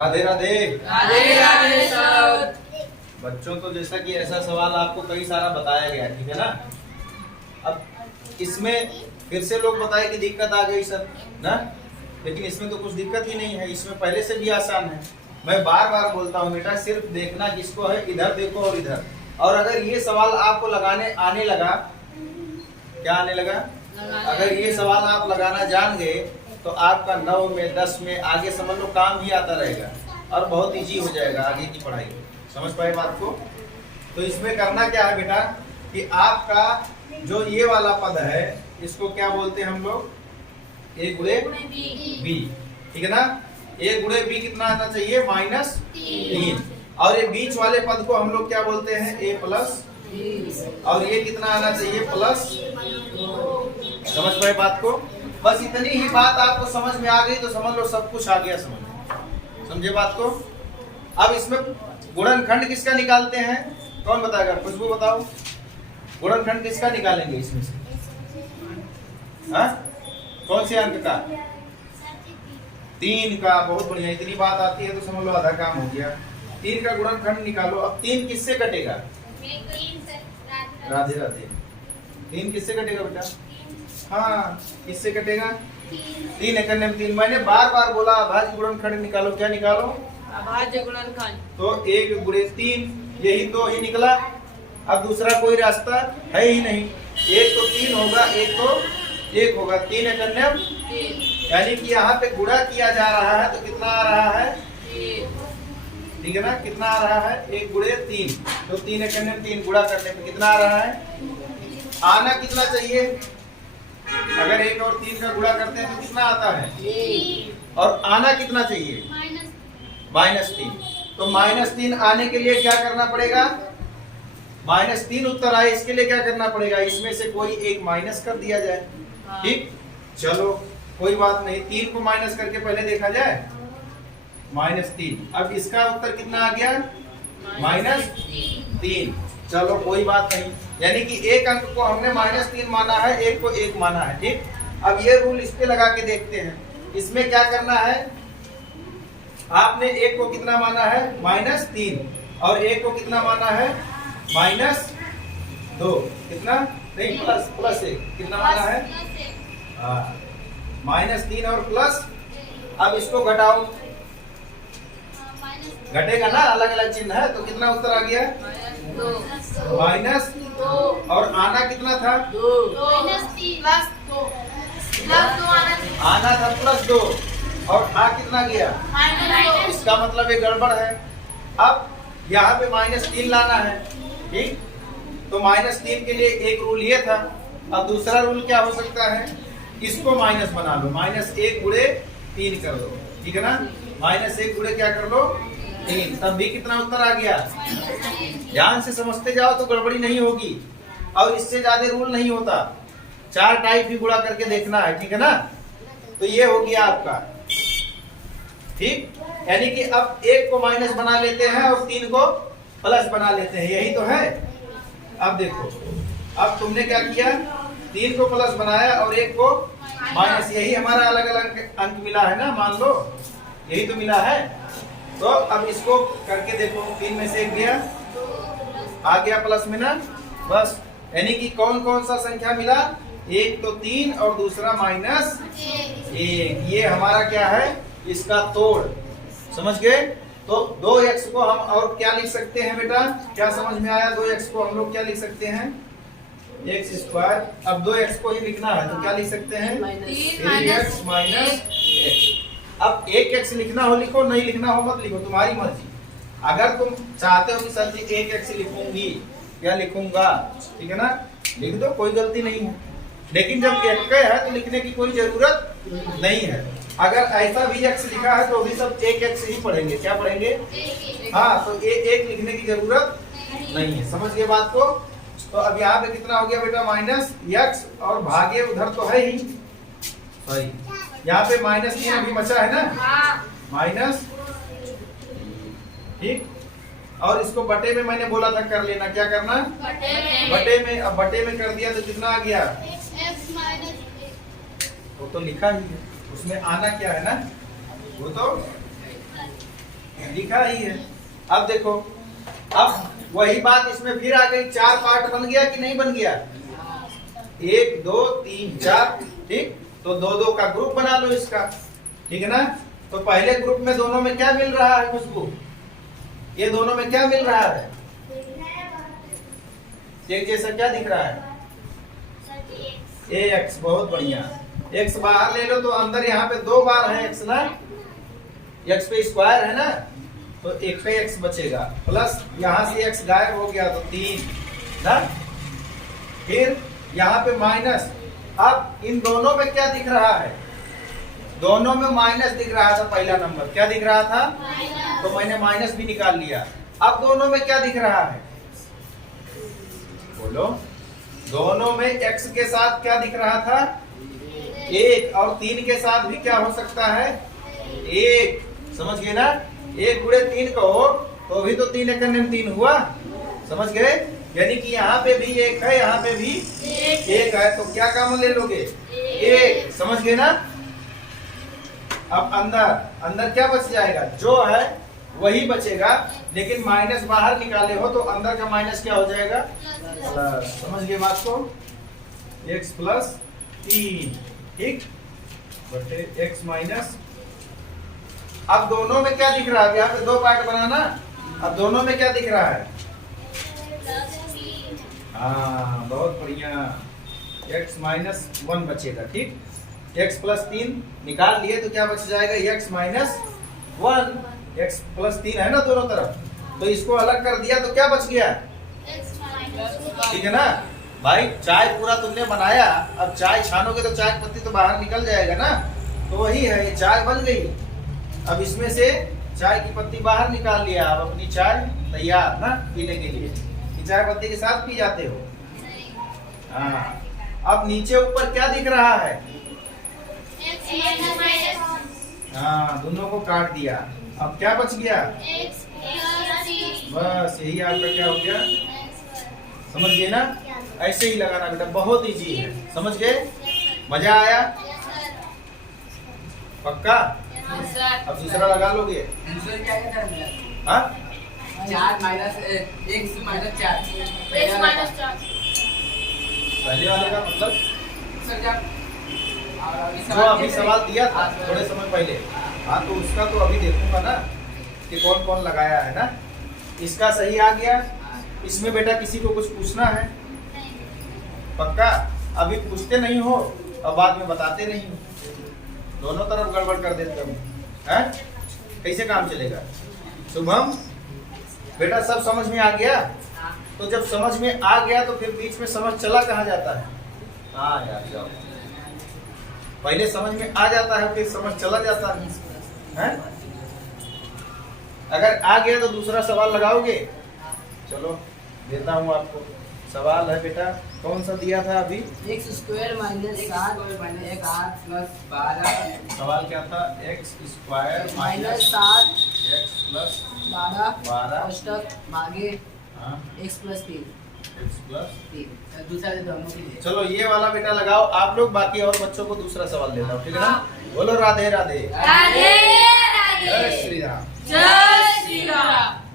Radhe Radhe. Radhe Radhe sir. बच्चों, तो जैसा कि ऐसा सवाल आपको कई सारा बताया गया, ठीक है ना। अब इसमें फिर से लोग बताए कि दिक्कत आ गई सर ना, लेकिन इसमें तो कुछ दिक्कत ही नहीं है, इसमें पहले से भी आसान है। मैं बार बार बोलता हूँ बेटा, सिर्फ देखना जिसको है, इधर देखो और इधर। और अगर ये सवाल आपको लगाने आने लगा, क्या आने लगा, अगर ये सवाल आप लगाना जान गए तो आपका 9 में 10 में आगे समझ लो काम ही आता रहेगा और बहुत इजी हो जाएगा आगे की पढ़ाई। समझ पाए बात को। तो इसमें करना क्या है बेटा कि आपका जो ये वाला पद है इसको क्या बोलते हैं हम लोग, a गुणे b, ठीक है ना। a गुणे b कितना आना चाहिए, -3। और ये बीच वाले पद को हम लोग क्या बोलते हैं, a प्लस, और ये कितना आना चाहिए, प्लस। समझ पाए बात को। बस इतनी ही बात आपको समझ में आ गई तो समझ लो सब कुछ आ गया समझ। समझे बात को। अब इसमें गुणनखंड किसका निकालते हैं, कौन बताएगा, खुशबू बताओ। गुणनखंड किसका निकालेंगे इसमें से, हाँ? कौन से अंक का, 3 का। बहुत बढ़िया, इतनी बात आती है तो समझ लो आधा काम हो गया। 3 का गुणनखंड निकालो। अब 3 किससे कटेगा, राधे राधे। 3 किससे कटेगा बेटा, हाँ किससे कटेगा, 3 एकन्ने में 3। मैंने बार बार बोला अभाज्य गुणनखंड निकालो, क्या निकालो, अभाज्य गुणनखंड। तो 1 गुणे 3, यही तो ही निकला। अब दूसरा कोई रास्ता है ही नहीं। एक तो 3 होगा, एक तो 1 होगा, 3 एकन्ने, यानी कि यहाँ पे गुणा किया जा रहा है तो कितना आ रहा है, ठीक है ना। कितना आ रहा है, 1 गुणे 3, तो 3 एकन्ने में 3 गुणा करने पे कितना आ रहा है, आना कितना चाहिए, अगर 1 और 3 का गुणा करते हैं तो कितना आता है, और आना कितना चाहिए, -3। तो -3 आने के लिए क्या करना पड़ेगा, -3 उत्तर आए इसके लिए क्या करना पड़ेगा, इसमें से कोई एक माइनस कर दिया जाए। ठीक, चलो कोई बात नहीं, 3 को माइनस करके पहले देखा जाए, -3। अब इसका उत्तर कितना आ गया, -3। चलो कोई बात नहीं, यानी कि एक अंक को हमने -3 माना है, एक को 1 माना है। ठीक, अब ये रूल इस पे लगा के देखते हैं। इसमें क्या करना है, आपने 1 को कितना माना है, -3, और 1 को कितना माना है, -2। कितना नहीं, प्लस 1 कितना माना है, -3 और प्लस। अब इसको घटाओ, घटेगा ना, अलग अलग चिन्ह है, तो कितना उत्तर आ गया, -2, और आना कितना था, 2, आना था +2, और आ कितना गया, इसका मतलब ये गड़बड़ है। अब यहाँ पे -3 लाना है, ठीक। तो -3 के लिए एक रूल ये था। अब दूसरा रूल क्या हो सकता है, इसको माइनस बना लो, -1 गुणे 3 कर लो, ठीक है ना। -1 गुणे क्या कर लो, 3, तब भी कितना उत्तर आ गया। ध्यान से समझते जाओ तो गड़बड़ी नहीं होगी, और इससे ज्यादा रूल नहीं होता। 4 टाइप ही गुणा करके देखना है, ठीक है ना। तो ये हो गया आपका, ठीक। यानी कि अब 1 को माइनस बना लेते हैं और 3 को प्लस बना लेते हैं, यही तो है। अब देखो, अब तुमने क्या किया, 3 को प्लस बनाया और 1 को माइनस, यही हमारा अलग अलग अंक मिला है ना, मान लो यही तो मिला है। तो अब इसको करके देखो, 3 में से 1 गया, आ गया प्लस में ना, बस। यानी कि कौन कौन सा संख्या मिला, एक तो 3 और दूसरा -1। ये हमारा क्या है, इसका तोड़। समझ गए। तो 2x को हम और क्या लिख सकते हैं बेटा, क्या समझ में आया, 2x को हम लोग क्या लिख सकते हैं, x²। अब 2x को ही लिखना है तो क्या लिख सकते हैं, 3x -x। अब 1x लिखना हो लिखो, नहीं लिखना हो मत लिखो, तुम्हारी मर्जी। अगर तुम चाहते हो कि सर जी 1x लिखूंगी या लिखूंगा, ठीक है ना, लिख दो, कोई गलती नहीं है। लेकिन जब 1 है तो लिखने की कोई जरूरत नहीं है। अगर ऐसा भी x लिखा है तो भी सब 1x ही पढ़ेंगे, क्या पढ़ेंगे, हाँ। तो 1 लिखने की जरूरत नहीं है, समझ गए बात को। तो अब यहाँ पे कितना हो गया बेटा, -x, और भागे उधर तो है ही, सही। यहाँ पे -3 अभी बचा है ना, माइनस, ठीक। और इसको बटे में मैंने बोला था कर लेना, क्या करना, बटे में। अब बटे में कर दिया तो कितना आ गया, वो तो लिखा ही है, उसमें आना क्या है ना, वो तो लिखा ही है। अब देखो, अब वही बात इसमें फिर आ गई, 4 पार्ट बन गया कि नहीं बन गया? 1 2 3 4, ठीक। तो 2 का ग्रुप बना लो इसका, ठीक है ना। तो पहले ग्रुप में दोनों में क्या मिल रहा है खुशबू? ये दोनों में क्या मिल रहा है? एक जैसा क्या दिख रहा है? x। बहुत बढ़िया। x बाहर ले लो तो अंदर यहाँ पे 2 बार है x ना, x पे स्क्वायर है ना, तो एक पे x बचेगा, प्लस यहाँ से x गायब हो गया तो 3 ना, फिर यहाँ पे माइनस। अब इन दोनों में क्या दिख रहा है? दोनों में माइनस दिख रहा था, पहला नंबर क्या दिख रहा था? तो मैंने माइनस भी निकाल लिया। अब दोनों में क्या दिख रहा है? बोलो। दोनों में x के साथ क्या दिख रहा था? 1, और 3 के साथ भी क्या हो सकता है? 1। समझ गए ना? 1 गुणे 3 कहो तो भी तो 3 एकम 3 हुआ। समझ गए? यानी कि यहाँ पे भी 1 है, यहाँ पे भी 1 है, तो क्या काम ले लोगे? 1। समझ गए ना? अब अंदर क्या बच जाएगा? जो है वही बचेगा, लेकिन माइनस बाहर निकाले हो तो अंदर का माइनस क्या हो जाएगा? प्लस। समझ गए बात को? x प्लस 3, ठीक, बटे x माइनस। अब दोनों में क्या दिख रहा है? यहाँ पे 2 पार्ट बनाना। अब दोनों में क्या दिख रहा है? हाँ, बहुत बढ़िया। x माइनस 1 बचेगा, ठीक। x प्लस 3 निकाल लिए तो क्या बच जाएगा? x minus 1। x प्लस 3 है ना दोनों तरफ, तो इसको अलग कर दिया तो क्या बच गया? ठीक है ना भाई। चाय पूरा तुमने बनाया, अब चाय छानोगे तो चाय पत्ती तो बाहर निकल जाएगा ना, तो वही है, ये चाय बन गई। अब इसमें से चाय की पत्ती बाहर निकाल लिया, अब अपनी चाय तैयार ना पीने के लिए। चाय पत्ती के साथ पी जाते हो? हाँ। अब नीचे ऊपर क्या दिख रहा है? हाँ, दोनों को काट दिया। अब क्या बच गया? बस यही आपका क्या हो गया? समझ गए ना? ऐसे ही लगाना बेटा, बहुत इजी है। समझ गए? मजा आया? पक्का? अब दूसरा लगा लोगे? हाँ? 4 माइनस x माइनस 4। पहले वाले का मतलब सर क्या? जो अभी सवाल दिया था थोड़े समय पहले, हाँ, तो उसका तो अभी देखूंगा ना कि कौन कौन लगाया है ना। इसका सही आ गया। इसमें बेटा किसी को कुछ पूछना है? पक्का? अभी पूछते नहीं हो और बाद में बताते नहीं हो, दोनों तरफ गड़बड़ कर देते हो, हैं? कैसे काम चलेगा? शुभम बेटा, सब समझ में आ गया? तो जब समझ में आ गया तो फिर बीच में समझ चला कहाँ जाता है? हाँ यार, जाओ। पहले समझ में आ जाता है, फिर समझ चला जाता है, हैं? अगर आ गया तो दूसरा सवाल लगाओगे? चलो देता हूँ आपको। सवाल है बेटा, कौन सा दिया था अभी? x square minus 7 minus 8 plus 12। सवाल क्या था? x square minus 7 x plus 12 अष्टक मागे हाँ x प्लस 3। x प्लस 3 दूसरा दे दोनों के लिए। चलो ये वाला बेटा लगाओ आप लोग, बाकी और बच्चों को दूसरा सवाल देता हूँ, ठीक है ना? बोलो राधे राधे। राधे राधे। जय श्री राम। जय श्री राम।